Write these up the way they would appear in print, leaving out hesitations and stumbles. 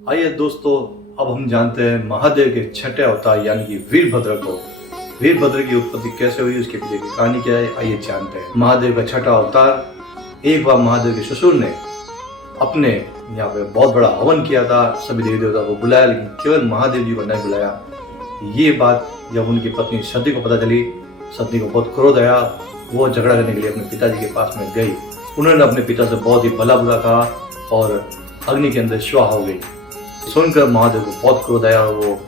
आइए दोस्तों, अब हम जानते हैं महादेव के छठे अवतार यानी कि वीरभद्र को। वीरभद्र की उत्पत्ति कैसे हुई, उसके पीछे की कहानी क्या है, आइए जानते हैं। महादेव का छठा अवतार, एक बार महादेव के ससुर ने अपने यहाँ पे बहुत बड़ा हवन किया था, सभी देवी देवता को बुलाया, लेकिन केवल महादेव जी को नहीं बुलाया। ये बात जब उनकी पत्नी सती को पता चली, सती को बहुत क्रोध आया। वो झगड़ा करने के लिए अपने पिताजी के पास में गई। उन्होंने अपने पिता से बहुत ही भला बुरा कहा और अग्नि के अंदर स्वाहा हो गई। सुनकर महादेव को बहुत क्रोध आया और वो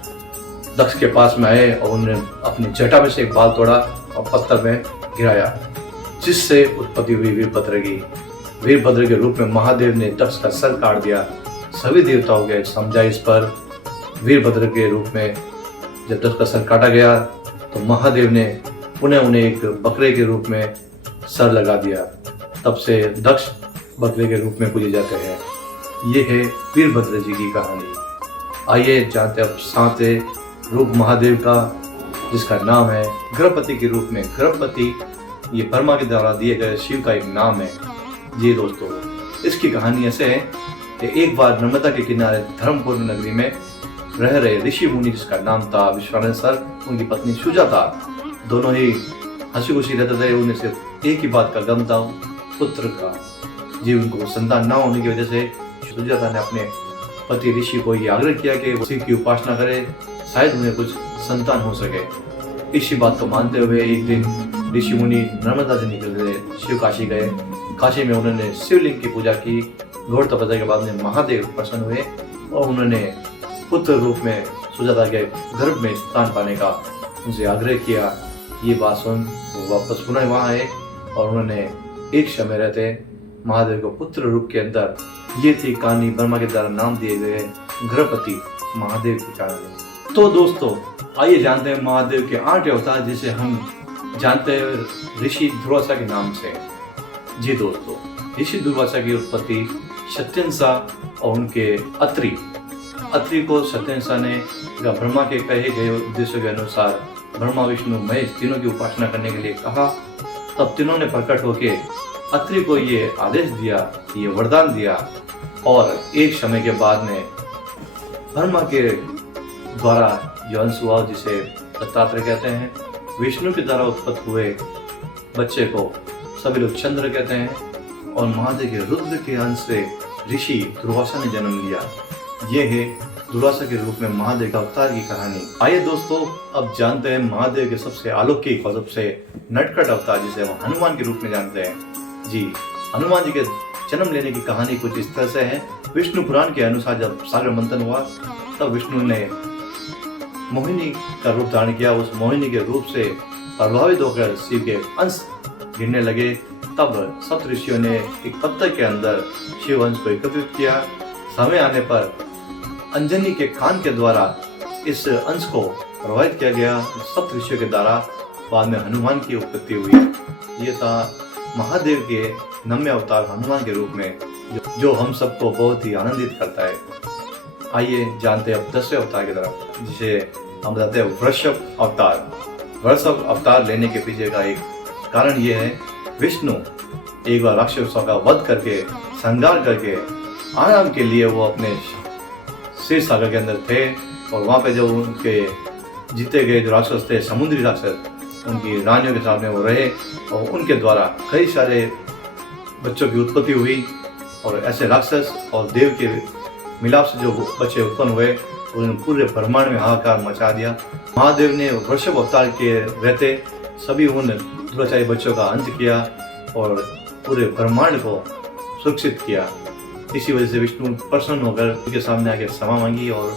दक्ष के पास में आए और उन्होंने अपनी जटा में से एक बाल तोड़ा और पत्थर में गिराया, जिससे उत्पत्ति हुई वीरभद्र की। वीरभद्र के रूप में महादेव ने दक्ष का सर काट दिया। सभी देवताओं के समझा इस पर। वीरभद्र के रूप में जब दक्ष का सर काटा गया तो महादेव ने पुनः उन्हें एक बकरे के रूप में सर लगा दिया। तब से दक्ष बकरे के रूप में पूजे जाते हैं। ये है वीरभद्र जी की कहानी। आइए जानते हैं अब सातवें रूप महादेव का, जिसका नाम है गृहपति के रूप में। गृहपति ये ब्रह्मा के द्वारा दिए गए शिव का एक नाम है। जी दोस्तों, इसकी कहानी ऐसे है कि एक बार नर्मदा के किनारे धर्मपुर नगरी में रह रहे ऋषि मुनि, जिसका नाम था विश्वामित्र, उनकी पत्नी सुजाता, दोनों ही हंसी खुशी रहते थे। उन्हें सिर्फ एक ही बात का गम था, पुत्र का। जी उनको संतान न होने की वजह से सुजाता ने अपने पति ऋषि को ये आग्रह किया कि वो शिव की उपासना करे, शायद उन्हें कुछ संतान हो सके। इसी बात को मानते हुए एक दिन ऋषि मुनि नर्मदा से निकल शिव काशी गए। काशी में उन्होंने शिवलिंग की पूजा की। घोर तपस्या के बाद में महादेव प्रसन्न हुए और उन्होंने पुत्र रूप में सुजाता के गर्भ में स्थान पाने का उनसे आग्रह किया। ये बात सुन वो वापस पुनः वहाँ आए और उन्होंने एक समय रहते महादेव को पुत्र रूप के अंदर। ये थी कहानी ब्रह्मा के द्वारा नाम दिए गए गृहपति महादेव की कहानी। तो दोस्तों, आइए जानते हैं महादेव के 8 अवतार, जिसे हम जानते हैं ऋषि दुर्वासा के नाम से। जी दोस्तों, ऋषि दुर्वासा की उत्पत्ति सत्यंसा और उनके अत्रि को सत्यंसा ने ब्रह्मा के कहे गए उद्देश्य के अनुसार ब्रह्मा विष्णु महेश तीनों की उपासना करने के लिए कहा। तब तीनों ने प्रकट होकर अत्रि को ये आदेश दिया, ये वरदान दिया। और एक समय के बाद में ब्रह्मा के द्वारा जो अंश हुआ, जिसे दत्तात्रेय कहते हैं, विष्णु के द्वारा उत्पन्न हुए बच्चे को सभी लोग चंद्र कहते हैं। और महादेव के रुद्र के अंश से ऋषि दुर्वासा ने जन्म लिया। ये है दुर्वासा के रूप में महादेव का अवतार की कहानी। आइए दोस्तों, अब जानते हैं महादेव के सबसे अलौकिक और सबसे नटखट अवतार, जिसे हम हनुमान के रूप में जानते हैं। जी, हनुमान जी के जन्म लेने की कहानी कुछ इस तरह से है। विष्णु पुराण के अनुसार जब सागर मंथन हुआ तब विष्णु ने मोहिनी का रूप धारण किया। उस मोहिनी के रूप से प्रभावित होकर शिव के अंश गिरने लगे। तब सप्त ऋषियों ने एक पत्थर के अंदर शिव अंश को एकत्रित किया। समय आने पर अंजनी के कान के द्वारा इस अंश को प्रभावित किया गया। सप्त ऋषियों के द्वारा बाद में हनुमान की उत्पत्ति हुई। ये था महादेव के 9वें अवतार हनुमान के रूप में, जो हम सबको बहुत ही आनंदित करता है। आइए जानते हैं अब 10वें अवतार की तरफ, जिसे हम बताते हैं वृषभ अवतार। वृषभ अवतार लेने के पीछे का एक कारण ये है, विष्णु एक बार राक्षसों का वध करके संहार करके आराम के लिए वो अपने क्षीर सागर के अंदर थे। और वहाँ पे जो उनके जीते गए जो राक्षस थे, समुद्री राक्षस, उनकी रानियों के सामने वो रहे और उनके द्वारा कई सारे बच्चों की उत्पत्ति हुई। और ऐसे राक्षस और देव के मिलाप से जो बच्चे उत्पन्न हुए, उन्होंने पूरे ब्रह्मांड में हाहाकार मचा दिया। महादेव ने वृषभ अवतार के रहते सभी उन दुराचारी बच्चों का अंत किया और पूरे ब्रह्मांड को सुरक्षित किया। इसी वजह से विष्णु प्रसन्न होकर उनके सामने आके क्षमा मांगी और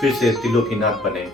फिर से त्रिलोकीनाथ बने।